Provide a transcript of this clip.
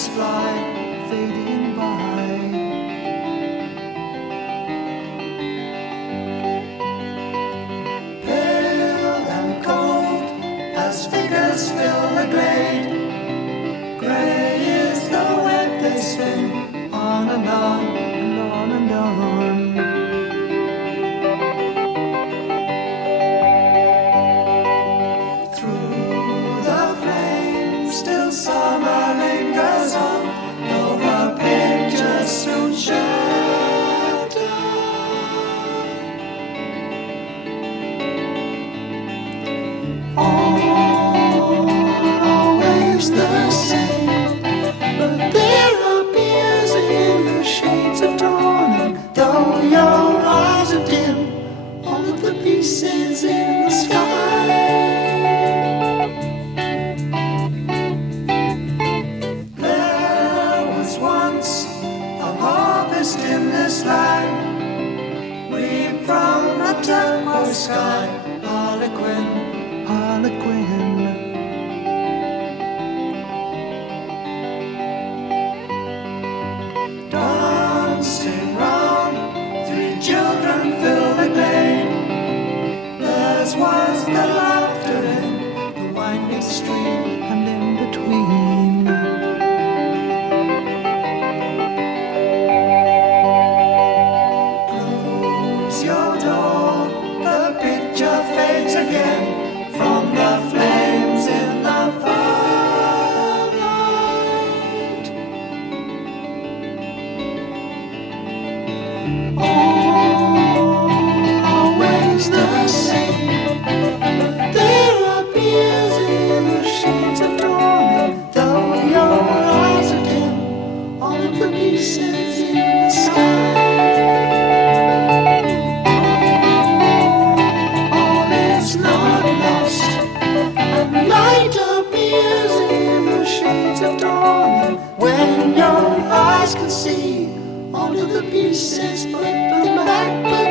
shadows fly, fading by. Pale and cold as figures fill the glade, grey is the web they spin, on and on and on and on. Through the flames still summer lingers on, though her pictures soon shatter. Always the same, but there appears in the shades of dawning, though your eyes are dim, all of the pieces in the sky. There was once a harvest in this land, reaped from the turquoise sky. Harlequin, Harlequin. Dancing round, three children fill the glade. Theirs was the laughter in the winding stream, and in between. Close your door, the picture fades again from the flames in the firelight. Always the same, but there appears in the shades of dawning, though your eyes are dim, all of the pieces in the sky. All is not lost, and light appears in the shades of dawning, when your eyes can see all of the pieces, put them back.